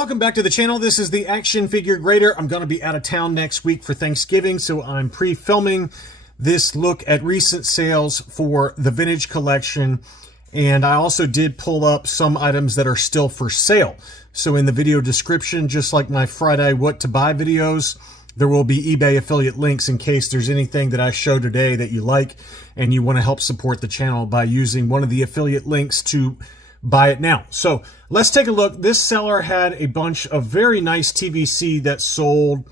Welcome back to the channel. This is the Action Figure Grader. I'm going to be out of town next week for Thanksgiving, so I'm pre-filming this look at recent sales for the vintage collection. And I also did pull up some items that are still for sale. So in the video description, just like my Friday What to Buy videos, there will be eBay affiliate links in case there's anything that I show today that you like and you want to help support the channel by using one of the affiliate links to buy it now. So let's take a look. This seller had a bunch of very nice TVC that sold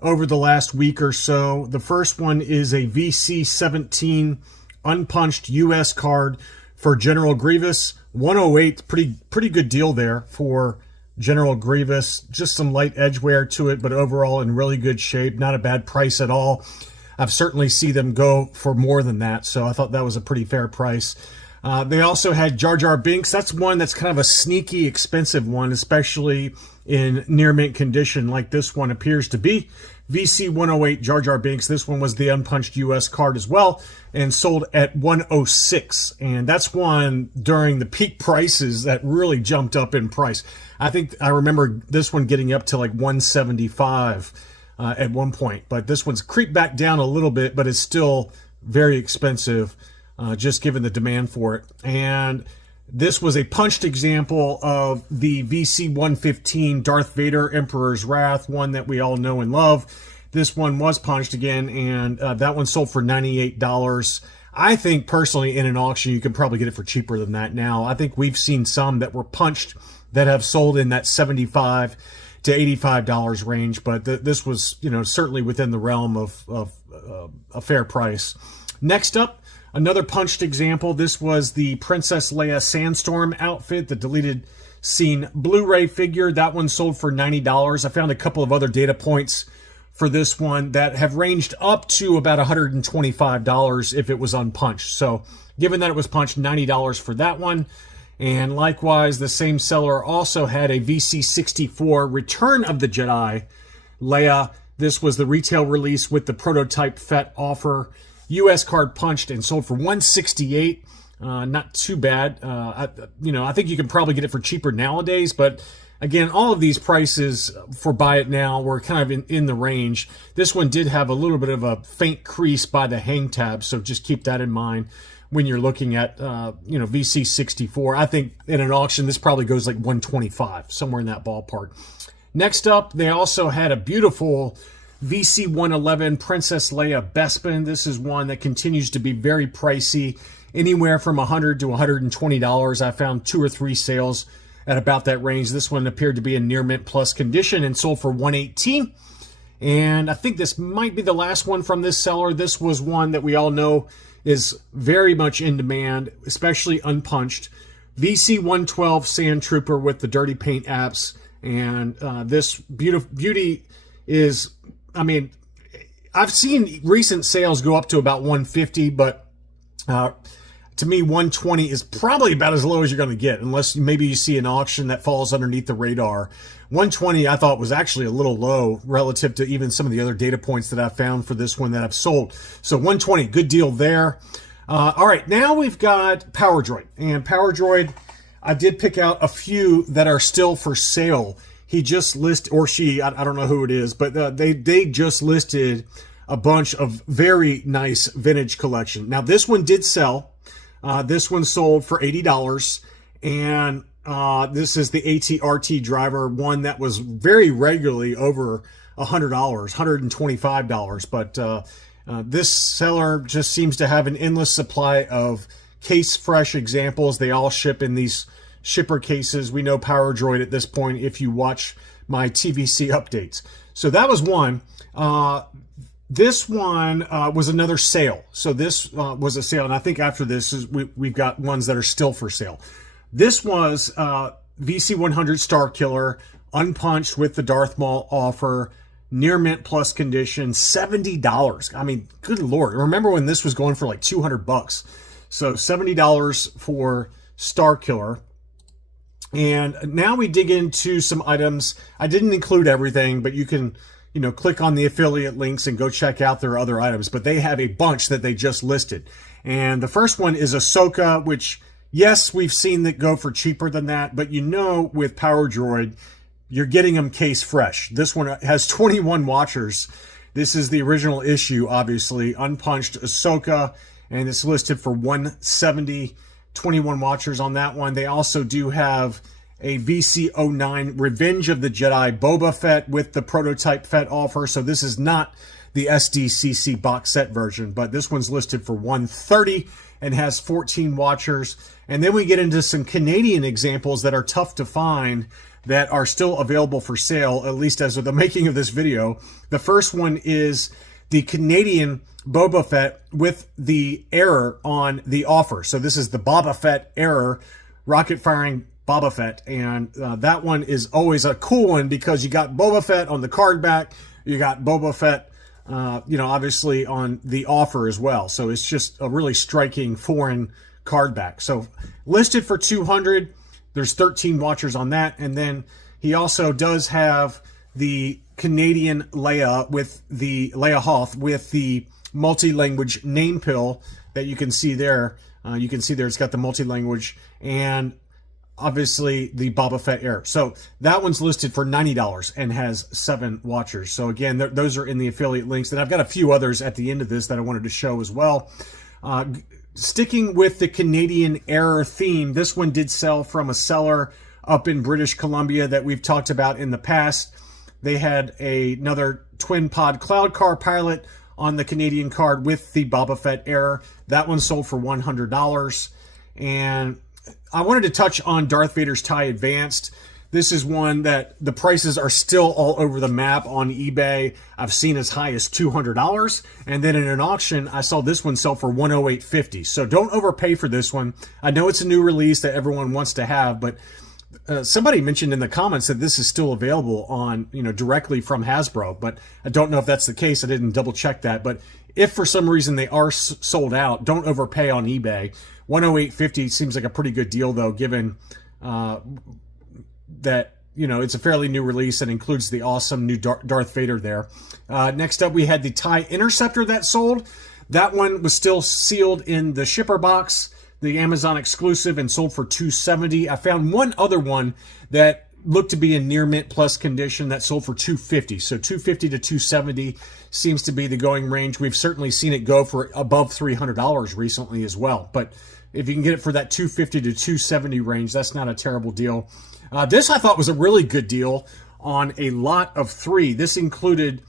over the last week or so. The first one is a VC17 unpunched US card for General Grievous. 108, pretty good deal there for General Grievous. Just some light edge wear to it, but overall in really good shape. Not a bad price at all. I've certainly seen them go for more than that, so I thought that was a pretty fair price. They also had Jar Jar Binks. That's one that's kind of a sneaky expensive one, especially in near mint condition like this one appears to be. VC 108 Jar Jar Binks. This one was the unpunched US card as well and sold at 106. And that's one during the peak prices that really jumped up in price. I think I remember this one getting up to like 175 at one point. But this one's creeped back down a little bit, but it's still very expensive. Just given the demand for it. And this was a punched example of the VC 115 Darth Vader Emperor's Wrath, one that we all know and love. This one was punched again, and that one sold for $98. I think personally in an auction you can probably get it for cheaper than that now. I think we've seen some that were punched that have sold in that $75 to $85 range, but this was, you know, certainly within the realm of a fair price. Next up, another punched example. This was the Princess Leia Sandstorm outfit, the deleted scene Blu-ray figure. That one sold for $90. I found a couple of other data points for this one that have ranged up to about $125 if it was unpunched. So given that it was punched, $90 for that one. And likewise, the same seller also had a VC64 Return of the Jedi Leia. This was the retail release with the prototype FET offer. US card punched and sold for $168. Not too bad. I think you can probably get it for cheaper nowadays, but again, all of these prices for buy it now were kind of in the range. This one did have a little bit of a faint crease by the hang tab, so just keep that in mind when you're looking at VC64. I think in an auction this probably goes like 125, somewhere in that ballpark. Next up, they also had a beautiful VC 111 Princess Leia Bespin. This is one that continues to be very pricey, anywhere from $100 to $120. I found 2 or 3 sales at about that range. This one appeared to be in near mint plus condition and sold for $118. And I think this might be the last one from this seller. This was one that we all know is very much in demand, especially unpunched. VC 112 Sand Trooper with the dirty paint apps. And this beauty is, I mean, I've seen recent sales go up to about 150, but to me, 120 is probably about as low as you're going to get, unless maybe you see an auction that falls underneath the radar. 120 I thought was actually a little low relative to even some of the other data points that I found for this one that I've sold. So 120, good deal there. All right, now we've got Power Droid. And Power Droid, I did pick out a few that are still for sale. He just listed, or she, I don't know who it is, but they just listed a bunch of very nice vintage collection. Now, this one did sell. This one sold for $80. And this is the AT-RT driver, one that was very regularly over $100, $125. But this seller just seems to have an endless supply of case-fresh examples. They all ship in these shipper cases. We know Power Droid at this point if you watch my TVC updates. So that was one. This one was another sale. So this was a sale, and I think after this we've got ones that are still for sale. This was VC 100 Star Killer, unpunched with the Darth Maul offer, near mint plus condition, $70. I mean, good Lord. Remember when this was going for like $200? So $70 for Star Killer. And now we dig into some items. I didn't include everything, but you can, click on the affiliate links and go check out their other items. But they have a bunch that they just listed. And the first one is Ahsoka, which, yes, we've seen that go for cheaper than that. But with Power Droid, you're getting them case fresh. This one has 21 watchers. This is the original issue, obviously, unpunched Ahsoka, and it's listed for $170. 21 watchers on that one. They also do have a VC09 Revenge of the Jedi Boba Fett with the prototype Fett offer. So this is not the SDCC box set version, but this one's listed for $130 and has 14 watchers. And then we get into some Canadian examples that are tough to find that are still available for sale, at least as of the making of this video. The first one is the Canadian Boba Fett with the error on the offer. So this is the Boba Fett error, rocket firing Boba Fett. And that one is always a cool one because you got Boba Fett on the card back. You got Boba Fett, obviously on the offer as well. So it's just a really striking foreign card back. So listed for $200. There's 13 watchers on that. And then he also does have the Canadian Leia with the Leia Hoth with the multi-language name pill that you can see there. You can see there it's got the multi-language and obviously the Boba Fett error. So that one's listed for $90 and has 7 watchers. So again, those are in the affiliate links. And I've got a few others at the end of this that I wanted to show as well. Sticking with the Canadian error theme, this one did sell from a seller up in British Columbia that we've talked about in the past. They had another twin pod cloud car pilot on the Canadian card with the Boba Fett error. That one sold for $100. And I wanted to touch on Darth Vader's TIE Advanced. This is one that the prices are still all over the map on eBay. I've seen as high as $200. And then in an auction, I saw this one sell for $108.50. So don't overpay for this one. I know it's a new release that everyone wants to have, but somebody mentioned in the comments that this is still available on, directly from Hasbro, but I don't know if that's the case. I didn't double check that, but if for some reason they are sold out, don't overpay on eBay. $108.50 seems like a pretty good deal though, given that, it's a fairly new release and includes the awesome new Darth Vader there. Next up, we had the TIE Interceptor that sold. That one was still sealed in the shipper box, the Amazon exclusive, and sold for $270. I found one other one that looked to be in near mint plus condition that sold for $250. So $250 to $270 seems to be the going range. We've certainly seen it go for above $300 recently as well. But if you can get it for that $250 to $270 range, that's not a terrible deal. This I thought was a really good deal on a lot of 3. This included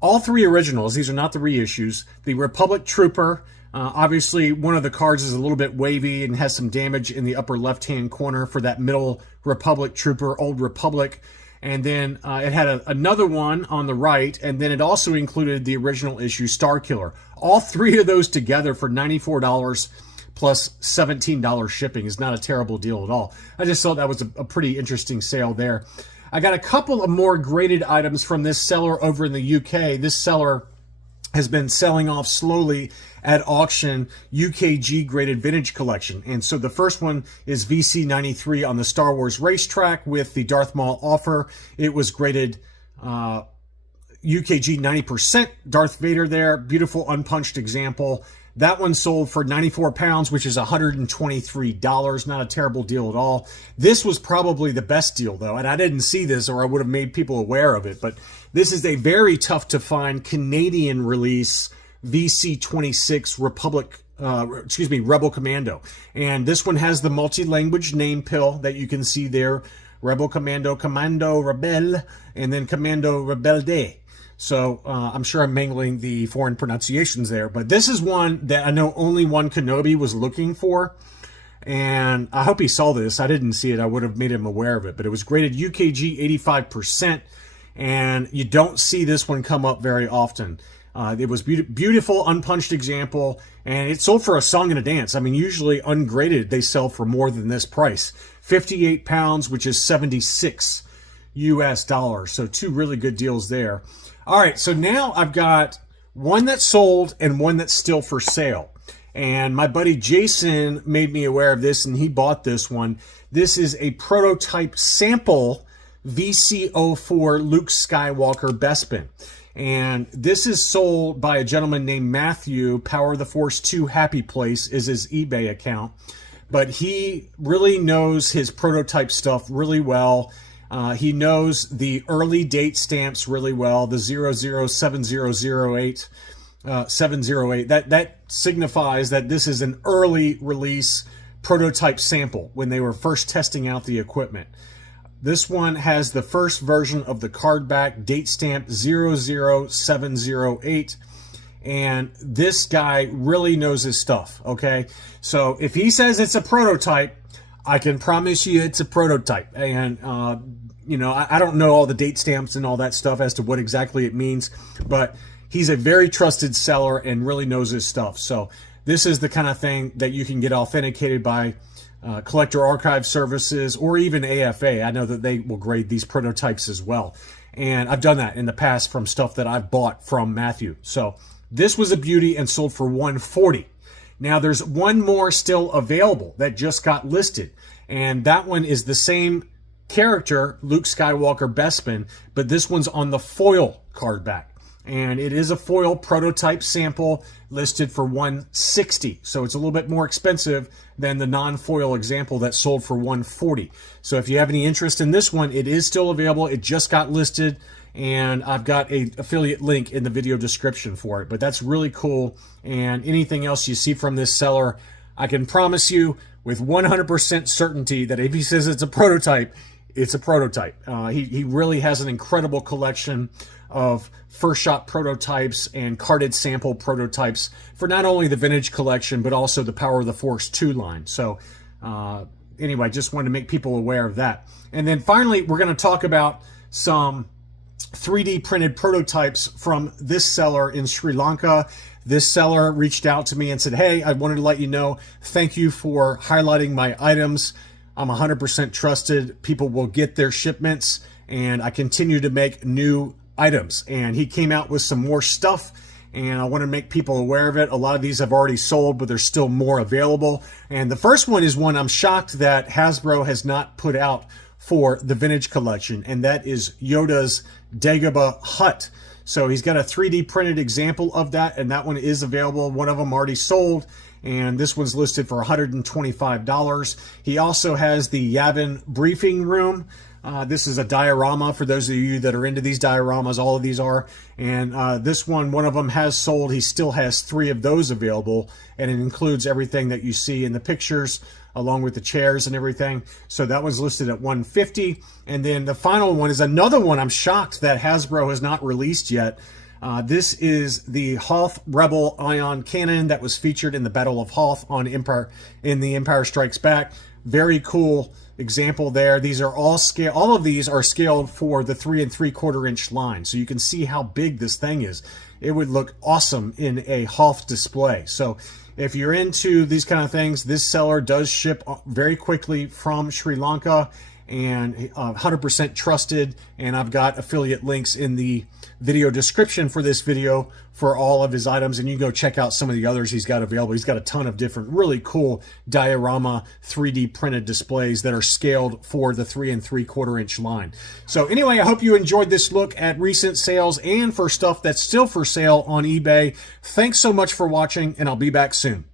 all 3 originals. These are not the reissues. The Republic Trooper. Obviously, one of the cards is a little bit wavy and has some damage in the upper left-hand corner for that middle Republic Trooper, Old Republic. And then it had another one on the right, and then it also included the original issue Star Killer. All 3 of those together for $94 plus $17 shipping is not a terrible deal at all. I just thought that was a pretty interesting sale there. I got a couple of more graded items from this seller over in the UK. This seller has been selling off slowly at auction UKG graded vintage collection. And so the first one is VC93 on the Star Wars racetrack with the Darth Maul offer. It was graded UKG 90%. Darth Vader there. Beautiful unpunched example. That one sold for 94 pounds, which is $123. Not a terrible deal at all. This was probably the best deal, though, and I didn't see this or I would have made people aware of it, but this is a very tough to find Canadian release VC26 Rebel Commando. And this one has the multi-language name pill that you can see there. Rebel Commando, Commando Rebel, and then Commando Rebelde. So I'm sure I'm mangling the foreign pronunciations there, but this is one that I know only one Kenobi was looking for, and I hope he saw this. I didn't see it. I would have made him aware of it, but it was graded UKG 85%, and you don't see this one come up very often. It was beautiful unpunched example, and it sold for a song and a dance. I mean, usually ungraded, they sell for more than this price. 58 pounds, which is 76 US dollars. So 2 really good deals there. All right, so now I've got one that's sold and one that's still for sale. And my buddy Jason made me aware of this, and he bought this one. This is a prototype sample VC04 Luke Skywalker Bespin. And this is sold by a gentleman named Matthew. Power of the Force 2 Happy Place is his eBay account. But he really knows his prototype stuff really well. He knows the early date stamps really well, the 007008. 708. That signifies that this is an early release prototype sample when they were first testing out the equipment. This one has the first version of the card back, date stamp 00708. And this guy really knows his stuff, okay? So if he says it's a prototype, I can promise you it's a prototype. And, you know, I don't know all the date stamps and all that stuff as to what exactly it means, but he's a very trusted seller and really knows his stuff. So this is the kind of thing that you can get authenticated by collector archive services or even AFA. I know that they will grade these prototypes as well. And I've done that in the past from stuff that I've bought from Matthew. So this was a beauty and sold for $140. Now there's one more still available that just got listed. And that one is the same character, Luke Skywalker Bespin, but this one's on the foil card back. And it is a foil prototype sample listed for $160. So it's a little bit more expensive than the non-foil example that sold for $140. So if you have any interest in this one, it is still available. It just got listed, and I've got an affiliate link in the video description for it. But that's really cool. And anything else you see from this seller, I can promise you with 100% certainty that if he says it's a prototype, it's a prototype. He really has an incredible collection of first shot prototypes and carded sample prototypes for not only the vintage collection, but also the Power of the Force 2 line. So anyway, just wanted to make people aware of that. And then finally, we're going to talk about some 3D printed prototypes from this seller in Sri Lanka. This seller reached out to me and said, hey, I wanted to let you know, thank you for highlighting my items. I'm 100% trusted. People will get their shipments, and I continue to make new items. And he came out with some more stuff, and I want to make people aware of it. A lot of these have already sold, but there's still more available. And the first one is one I'm shocked that Hasbro has not put out for the vintage collection, and that is Yoda's Dagobah hut. So he's got a 3D printed example of that, and that one is available. One of them already sold, and this one's listed for $125. He also has the Yavin briefing room. This is a diorama for those of you that are into these dioramas. All of these are. And this one of them has sold. He still has 3 of those available, and it includes everything that you see in the pictures along with the chairs and everything. So that was listed at $150. And then the final one is another one I'm shocked that Hasbro has not released yet. This is the Hoth Rebel Ion Cannon that was featured in the Battle of Hoth on The Empire Strikes Back. Very cool example there. These are all scale. All of these are scaled for the 3 3/4 inch line, so you can see how big this thing is. It would look awesome in a Hoth display. So if you're into these kind of things, this seller does ship very quickly from Sri Lanka, and 100% trusted. And I've got affiliate links in the video description for this video for all of his items, and you can go check out some of the others he's got available. He's got a ton of different really cool diorama 3D printed displays that are scaled for the 3 3/4 inch line. So anyway, I hope you enjoyed this look at recent sales and for stuff that's still for sale on eBay. Thanks so much for watching, and I'll be back soon.